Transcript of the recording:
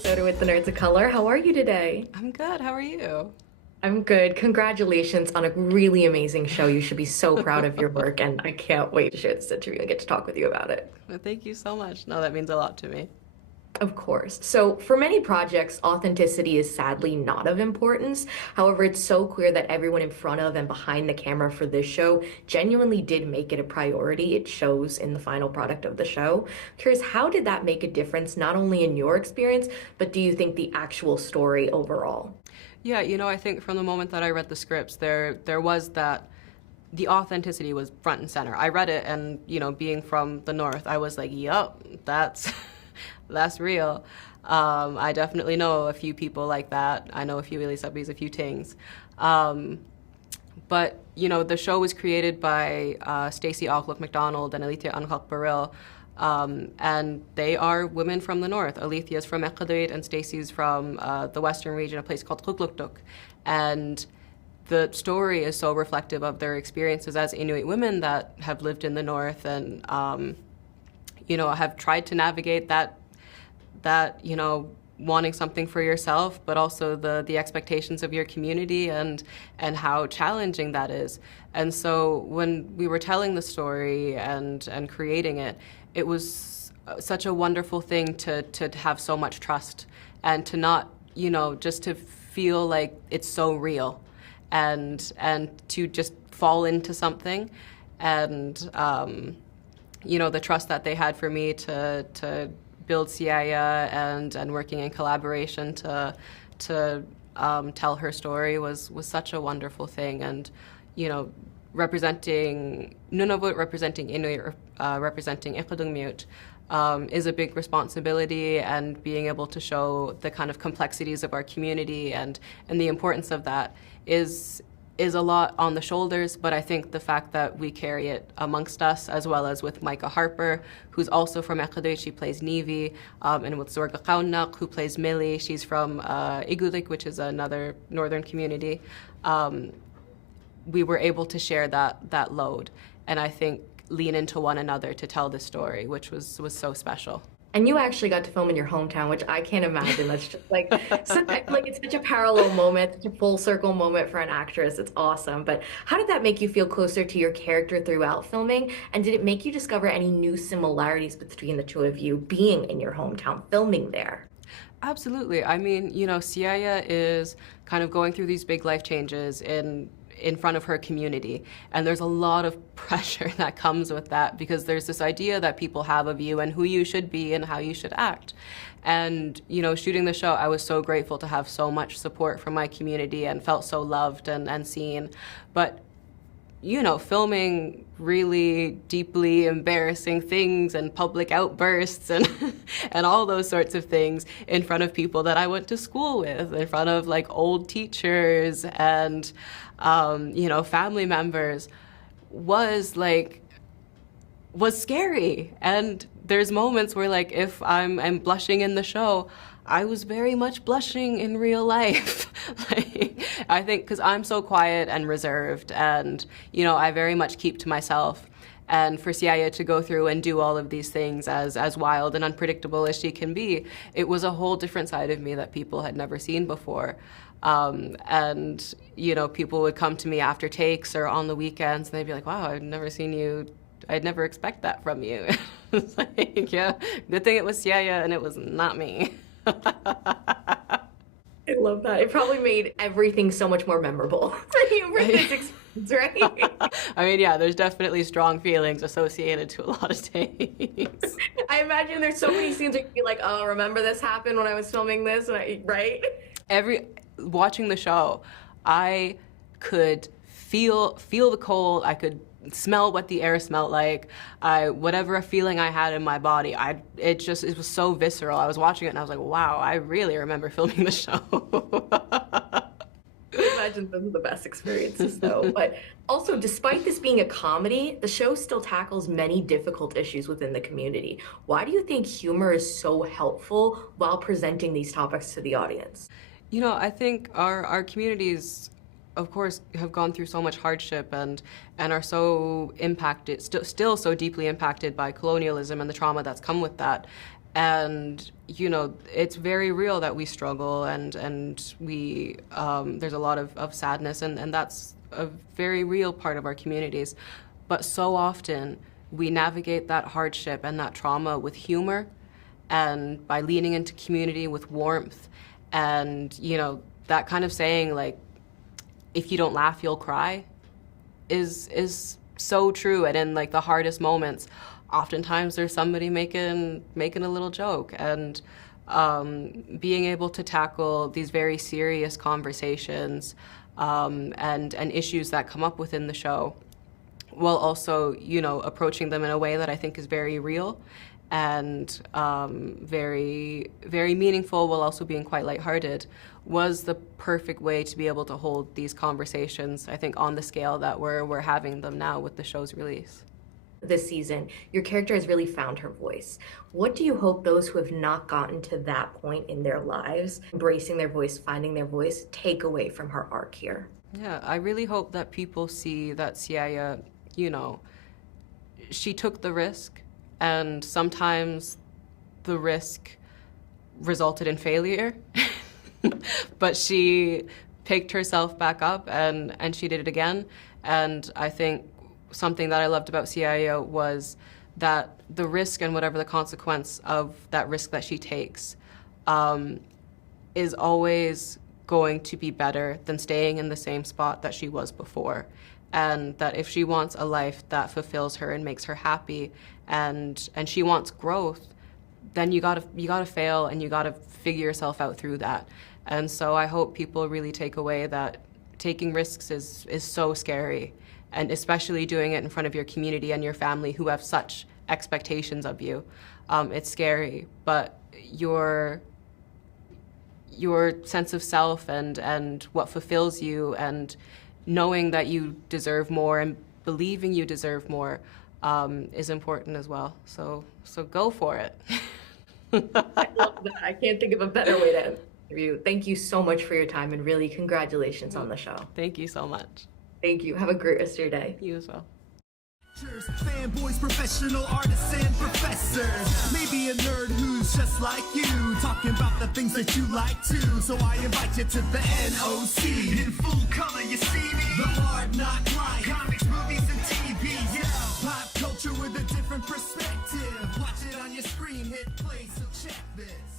Soda with the Nerds of Color. How are you today? I'm good. How are you? I'm good. Congratulations on a really amazing show. You should be so proud of your work, and I can't wait to share this interview and get to talk with you about it. Well, thank you so much. No, that means a lot to me. Of course. So, for many projects, authenticity is sadly not of importance. However, it's so clear that everyone in front of and behind the camera for this show genuinely did make it a priority. It shows in the final product of the show. Curious, how did that make a difference, not only in your experience, but do you think the actual story overall? Yeah, I think from the moment that I read the scripts, there was that the authenticity was front and center. I read it and, being from the north, I was like, yup, that's that's real. I definitely know a few people like that. I know a few Elisabes, a few Tings. But the show was created by Stacey Alcock McDonald and Alethea Ankhak Baril, and they are women from the north. Alethea's from Eqadouit and Stacey's from the western region, a place called Kugluktuk. And the story is so reflective of their experiences as Inuit women that have lived in the north and have tried to navigate that wanting something for yourself, but also the expectations of your community and how challenging that is. And so when we were telling the story and creating it, it was such a wonderful thing to have so much trust and to not, just to feel like it's so real and to just fall into something. And the trust that they had for me to build Siaja and working in collaboration to tell her story was such a wonderful thing. And representing Nunavut, representing Inuit, representing Iqaluit is a big responsibility, and being able to show the kind of complexities of our community and the importance of that is a lot on the shoulders, but I think the fact that we carry it amongst us, as well as with Micah Harper, who's also from Eqadouit, she plays Nevi, and with Zorga Kaunak, who plays Millie, she's from Igulik, which is another northern community. We were able to share that load, and I think lean into one another to tell this story, which was so special. And you actually got to film in your hometown, which I can't imagine. That's just like it's such a parallel moment, such a full circle moment for an actress. It's awesome. But how did that make you feel closer to your character throughout filming? And did it make you discover any new similarities between the two of you being in your hometown, filming there? Absolutely. I mean, Siaya is kind of going through these big life changes in front of her community. And there's a lot of pressure that comes with that, because there's this idea that people have of you and who you should be and how you should act. And, shooting the show, I was so grateful to have so much support from my community and felt so loved and seen. But filming really deeply embarrassing things and public outbursts and and all those sorts of things in front of people that I went to school with, in front of like old teachers and family members, was scary. And there's moments where, like, if I'm blushing in the show, I was very much blushing in real life. I think because I'm so quiet and reserved, and I very much keep to myself. And for Siaya to go through and do all of these things as wild and unpredictable as she can be, it was a whole different side of me that people had never seen before. And people would come to me after takes or on the weekends, and they'd be like, "Wow, I've never seen you. I'd never expect that from you." It's like, yeah, good thing it was Siaya and it was not me. I love that. It probably made everything so much more memorable for you for this experience, right? I mean, yeah, there's definitely strong feelings associated to a lot of takes. I imagine there's so many scenes where you'd be like, oh, remember this happened when I was filming this, right? Watching the show, I could feel the cold. I could smell what the air smelled like. Whatever feeling I had in my body, it was so visceral. I was watching it and I was like, wow, I really remember filming the show. I imagine those are the best experiences, though. But also, despite this being a comedy, the show still tackles many difficult issues within the community. Why do you think humor is so helpful while presenting these topics to the audience? I think our communities, of course, have gone through so much hardship and are so impacted, still so deeply impacted by colonialism and the trauma that's come with that. And it's very real that we struggle, and we there's a lot of sadness, and that's a very real part of our communities. But so often we navigate that hardship and that trauma with humor, and by leaning into community with warmth, and that kind of saying, like, if you don't laugh you'll cry, is so true. And in like the hardest moments, oftentimes there's somebody making a little joke, and being able to tackle these very serious conversations, and issues that come up within the show, while also approaching them in a way that I think is very real and very, very meaningful, while also being quite lighthearted, was the perfect way to be able to hold these conversations, I think, on the scale that we're having them now with the show's release. This season, your character has really found her voice. What do you hope those who have not gotten to that point in their lives, embracing their voice, finding their voice, take away from her arc here? Yeah, I really hope that people see that Siaja, she took the risk, and sometimes the risk resulted in failure, but she picked herself back up, and she did it again. And I think something that I loved about Siaja was that the risk, and whatever the consequence of that risk that she takes, is always going to be better than staying in the same spot that she was before. And that if she wants a life that fulfills her and makes her happy, and she wants growth, then you gotta fail, and you gotta figure yourself out through that. And so I hope people really take away that taking risks is so scary, and especially doing it in front of your community and your family, who have such expectations of you. It's scary, but your sense of self and what fulfills you, and knowing that you deserve more and believing you deserve more, is important as well. So go for it. I love that. I can't think of a better way to interview. Thank you so much for your time, and really congratulations on the show. Thank you so much. Thank you. Have a great rest of your day. You as well. Fanboys, professional artists, and professors. Maybe a nerd who's just like you, talking about the things that you like too. So I invite you to the NOC. In full color, you see me. The hard knock life, comics, movies, and TV. Yeah, pop culture with a different perspective. Watch it on your screen, hit play, so check this.